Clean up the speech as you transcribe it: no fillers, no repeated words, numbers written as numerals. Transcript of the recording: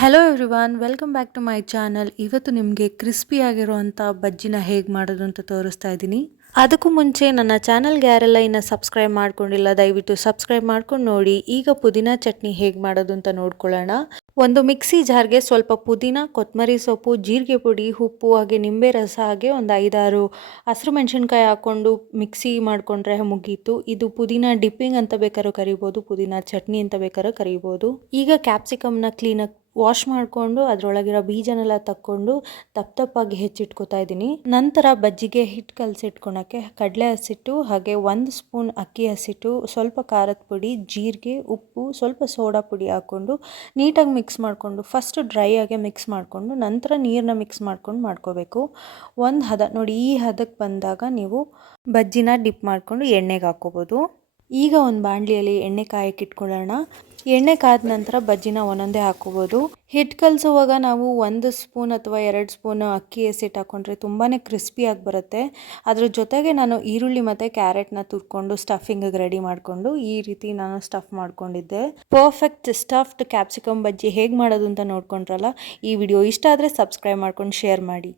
Hello everyone, welcome back to my channel. ಇವತ್ತು ನಿಮಗೆ ಕ್ರಿಸ್ಪಿಯಾಗಿರುವಂಥ ಬಜ್ಜಿನ ಹೇಗೆ ಮಾಡೋದು ಅಂತ ತೋರಿಸ್ತಾ ಇದ್ದೀನಿ. ಅದಕ್ಕೂ ಮುಂಚೆ ನನ್ನ ಚಾನಲ್ಗೆ ಯಾರೆಲ್ಲ ಇನ್ನು ಸಬ್ಸ್ಕ್ರೈಬ್ ಮಾಡ್ಕೊಂಡಿಲ್ಲ ದಯವಿಟ್ಟು ಸಬ್ಸ್ಕ್ರೈಬ್ ಮಾಡ್ಕೊಂಡು ನೋಡಿ. ಈಗ ಪುದೀನ ಚಟ್ನಿ ಹೇಗೆ ಮಾಡೋದು ಅಂತ ನೋಡ್ಕೊಳ್ಳೋಣ. ಒಂದು ಮಿಕ್ಸಿ ಜಾರ್ಗೆ ಸ್ವಲ್ಪ ಪುದೀನ, ಕೊತ್ತಂಬರಿ ಸೊಪ್ಪು, ಜೀರಿಗೆ ಪುಡಿ, ಉಪ್ಪು ಹಾಗೆ ನಿಂಬೆ ರಸ ಹಾಗೆ ಒಂದು 5-6 ಹಸಿರು ಮೆಣಸಿನ್ಕಾಯಿ ಹಾಕ್ಕೊಂಡು ಮಿಕ್ಸಿ ಮಾಡಿಕೊಂಡ್ರೆ ಮುಗೀತು. ಇದು ಪುದೀನ ಡಿಪ್ಪಿಂಗ್ ಅಂತ ಬೇಕಾದ್ರೂ ಕರಿಬೋದು, ಪುದೀನ ಚಟ್ನಿ ಅಂತ ಬೇಕಾದ್ರೂ ಕರಿಬೋದು. ಈಗ ಕ್ಯಾಪ್ಸಿಕಮ್ನ ಕ್ಲೀನಾಗಿ ವಾಶ್ ಮಾಡಿಕೊಂಡು ಅದರೊಳಗಿರೋ ಬೀಜನೆಲ್ಲ ತಕ್ಕೊಂಡು ತಪ್ಪಾಗಿ ಹೆಚ್ಚಿಟ್ಕೋತಾ ಇದ್ದೀನಿ. ನಂತರ ಬಜ್ಜಿಗೆ ಹಿಟ್ಟು ಕಲಸಿಟ್ಕೊಳಕ್ಕೆ ಕಡಲೆ ಹಸಿಟ್ಟು ಹಾಗೆ 1 ಸ್ಪೂನ್ ಅಕ್ಕಿ ಹಸಿಟ್ಟು, ಸ್ವಲ್ಪ ಖಾರದ ಪುಡಿ, ಜೀರಿಗೆ, ಉಪ್ಪು, ಸ್ವಲ್ಪ ಸೋಡಾ ಪುಡಿ ಹಾಕ್ಕೊಂಡು ನೀಟಾಗಿ ಮಿಕ್ಸ್ ಮಾಡಿಕೊಂಡು ಫಸ್ಟ್ ಡ್ರೈ ಆಗಿ ಮಿಕ್ಸ್ ಮಾಡಿಕೊಂಡು ನಂತರ ನೀರನ್ನ ಮಿಕ್ಸ್ ಮಾಡ್ಕೊಂಡು ಮಾಡ್ಕೋಬೇಕು. ಒಂದು ಹದ ನೋಡಿ, ಈ ಹದಕ್ಕೆ ಬಂದಾಗ ನೀವು ಬಜ್ಜಿನ ಡಿಪ್ ಮಾಡಿಕೊಂಡು ಎಣ್ಣೆಗೆ ಹಾಕ್ಕೋಬೋದು. ಈಗ ಒಂದು ಬಾಣಲಿಯಲ್ಲಿ ಎಣ್ಣೆ ಕಾಯಕ್ಕೆ ಇಟ್ಕೊಳ್ಳೋಣ. ಎಣ್ಣೆ ಕಾದ ನಂತರ ಬಜ್ಜಿನ ಒಂದೊಂದೇ ಹಾಕೋಬೋದು. ಹಿಟ್ಟು ಕಲಸುವಾಗ ನಾವು 1 ಸ್ಪೂನ್ ಅಥವಾ 2 ಸ್ಪೂನ್ ಅಕ್ಕಿ ಹಸಿಟ್ಟು ಹಾಕೊಂಡ್ರೆ ತುಂಬಾ ಕ್ರಿಸ್ಪಿಯಾಗಿ ಬರುತ್ತೆ. ಅದ್ರ ಜೊತೆಗೆ ನಾನು ಈರುಳ್ಳಿ ಮತ್ತು ಕ್ಯಾರೆಟ್ನ ತುರ್ಕೊಂಡು ಸ್ಟಫಿಂಗಿಗೆ ರೆಡಿ ಮಾಡಿಕೊಂಡು ಈ ರೀತಿ ನಾನು ಸ್ಟಫ್ ಮಾಡ್ಕೊಂಡಿದ್ದೆ. ಪರ್ಫೆಕ್ಟ್ ಸ್ಟಫ್ಡ್ ಕ್ಯಾಪ್ಸಿಕಮ್ ಬಜ್ಜಿ ಹೇಗೆ ಮಾಡೋದು ಅಂತ ನೋಡ್ಕೊಂಡ್ರಲ್ಲ. ಈ ವಿಡಿಯೋ ಇಷ್ಟ ಆದರೆ ಸಬ್ಸ್ಕ್ರೈಬ್ ಮಾಡ್ಕೊಂಡು ಶೇರ್ ಮಾಡಿ.